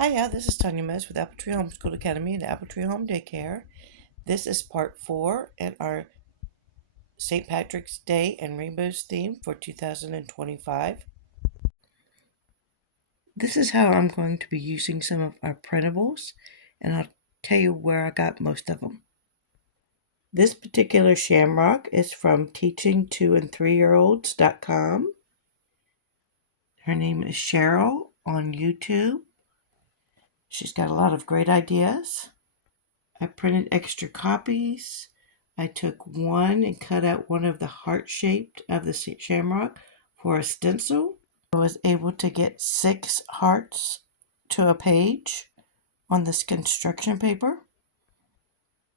Hiya, this is Tanya Mez with Apple Tree Homeschool Academy and Apple Tree Home Daycare. This is part 4 in our St. Patrick's Day and Rainbows theme for 2025. This is how I'm going to be using some of our printables, and I'll tell you where I got most of them. This particular shamrock is from teaching2 and 3-year-olds.com. Her name is Cheryl on YouTube. She's got a lot of great ideas. I printed extra copies. I took one and cut out one of the heart shaped of the shamrock for a stencil. I was able to get 6 hearts to a page on this construction paper.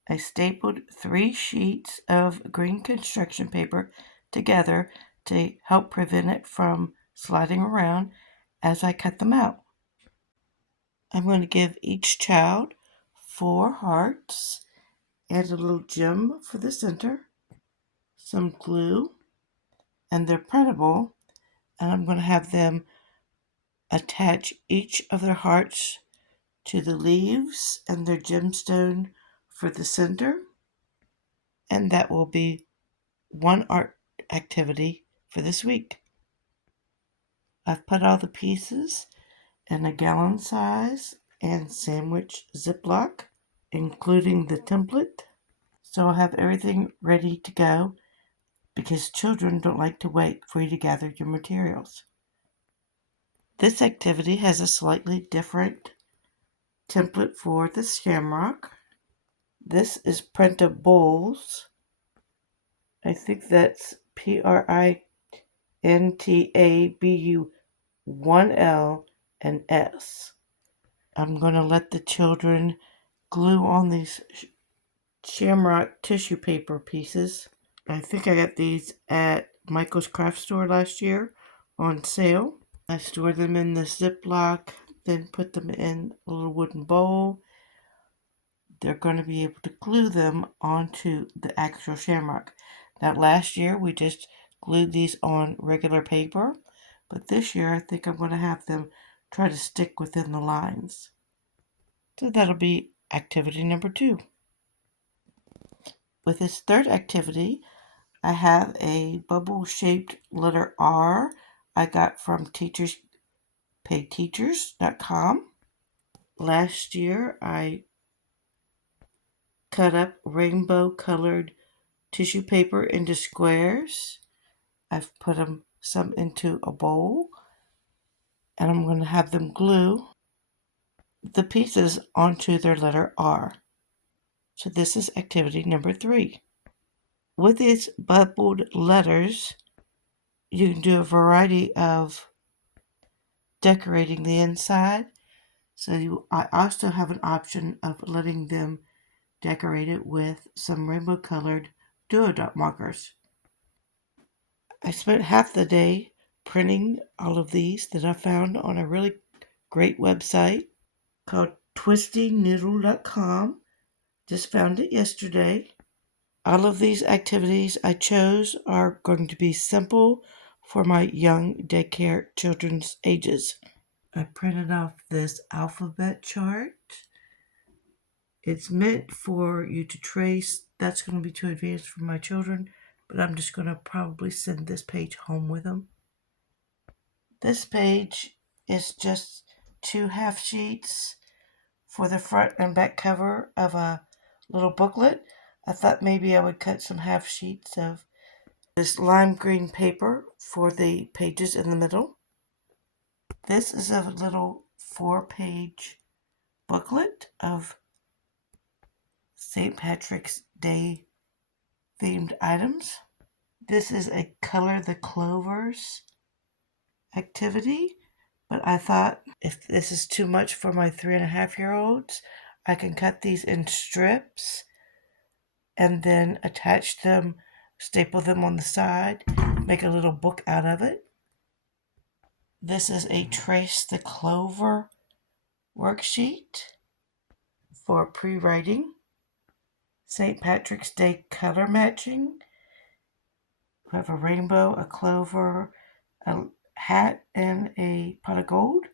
I stapled 3 sheets of green construction paper together to help prevent it from sliding around as I cut them out. I'm going to give each child 4 hearts and a little gem for the center, some glue, and they're printable. And I'm going to have them attach each of their hearts to the leaves and their gemstone for the center. And that will be one art activity for this week. I've put all the pieces in a gallon size and sandwich Ziploc, including the template. So I'll have everything ready to go because children don't like to wait for you to gather your materials. This activity has a slightly different template for the shamrock. This is Printables. I think that's Printabu 1L and S. I'm going to let the children glue on these shamrock tissue paper pieces. I think I got these at Michael's Craft Store last year on sale. I store them in the Ziploc, then put them in a little wooden bowl. They're going to be able to glue them onto the actual shamrock. Now, last year we just glued these on regular paper, but this year I think I'm going to have them try to stick within the lines. So that'll be activity number 2. With this third activity, I have a bubble-shaped letter R I got from teacherspayteachers.com. Last year, I cut up rainbow-colored tissue paper into squares. I've put some into a bowl, and I'm going to have them glue the pieces onto their letter R. So this is activity number 3. With these bubbled letters, you can do a variety of decorating the inside. So I also have an option of letting them decorate it with some rainbow colored duodot markers. I spent half the day printing all of these that I found on a really great website called twistynoodle.com. Just found it yesterday. All of these activities I chose are going to be simple for my young daycare children's ages. I printed off this alphabet chart. It's meant for you to trace. That's going to be too advanced for my children, but I'm just going to probably send this page home with them. This page is just 2 half sheets for the front and back cover of a little booklet. I thought maybe I would cut some half sheets of this lime green paper for the pages in the middle. This is a little 4-page booklet of St. Patrick's Day themed items. This is a color the clovers activity, but I thought if this is too much for my 3.5-year-olds, I can cut these in strips and then attach them, staple them on the side, make a little book out of it. This is a Trace the Clover worksheet for pre-writing. St. Patrick's Day color matching. We have a rainbow, a clover, a hat, and a pot of gold.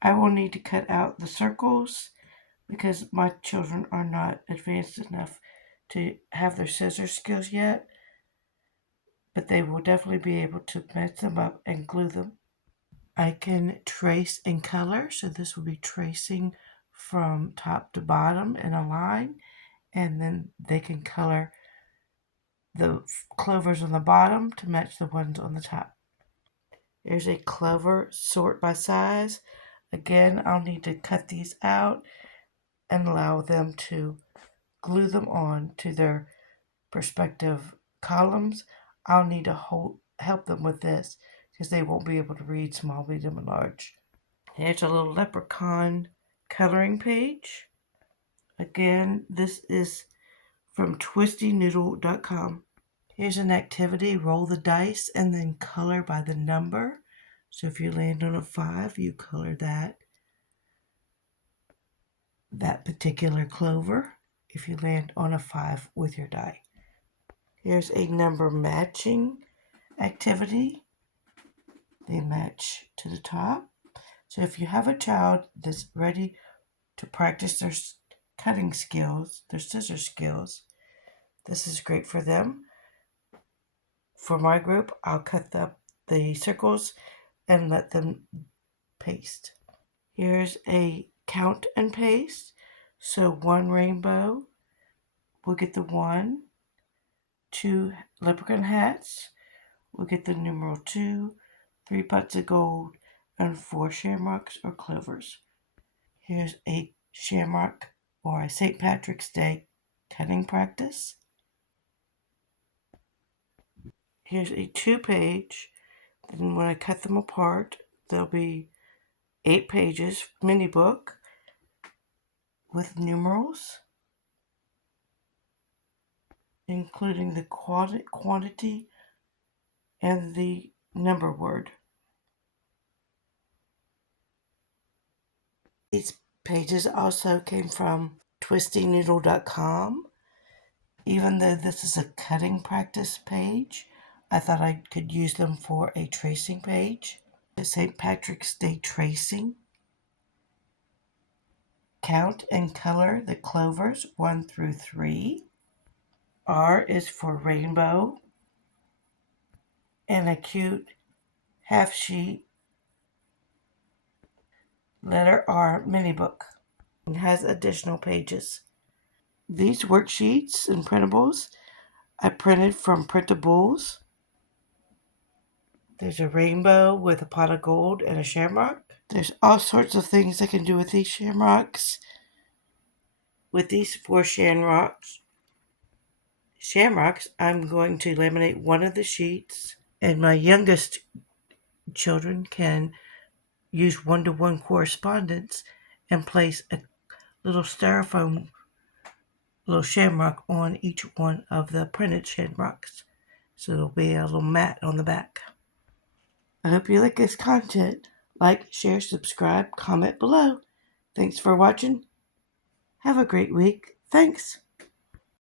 I will need to cut out the circles because my children are not advanced enough to have their scissor skills yet, but they will definitely be able to mix them up and glue them. I can trace in color, so this will be tracing from top to bottom in a line, and then they can color the clovers on the bottom to match the ones on the top. Here's a clover sort by size. Again, I'll need to cut these out and allow them to glue them on to their perspective columns. I'll need to help them with this because they won't be able to read small, medium, and large. Here's a little leprechaun coloring page. Again, this is from twistynoodle.com. Here's an activity, roll the dice and then color by the number. So if you land on a 5, you color that particular clover if you land on a 5 with your die. Here's a number matching activity. They match to the top. So if you have a child that's ready to practice their cutting skills, their scissor skills, this is great for them. For my group, I'll cut the circles and let them paste. Here's a count and paste. So 1 rainbow, we'll get the 1. 2 leprechaun hats, we'll get the numeral 2. 3 pots of gold, and 4 shamrocks or clovers. Here's a shamrock or a St. Patrick's Day cutting practice. Here's a 2-page. Then when I cut them apart, there'll be 8 pages mini book with numerals, including the quantity and the number word. These pages also came from twistynoodle.com. Even though this is a cutting practice page, I thought I could use them for a tracing page. The St. Patrick's Day tracing. Count and color the clovers 1 through 3. R is for rainbow. And a cute half sheet letter R mini book. It has additional pages. These worksheets and printables I printed from Printables. There's a rainbow with a pot of gold and a shamrock. There's all sorts of things I can do with these shamrocks. With these 4 shamrocks, I'm going to laminate one of the sheets, and my youngest children can use one-to-one correspondence and place a little styrofoam little shamrock on each one of the printed shamrocks. So there'll be a little mat on the back. I hope you like this content. Like, share, subscribe, comment below. Thanks for watching. Have a great week. Thanks.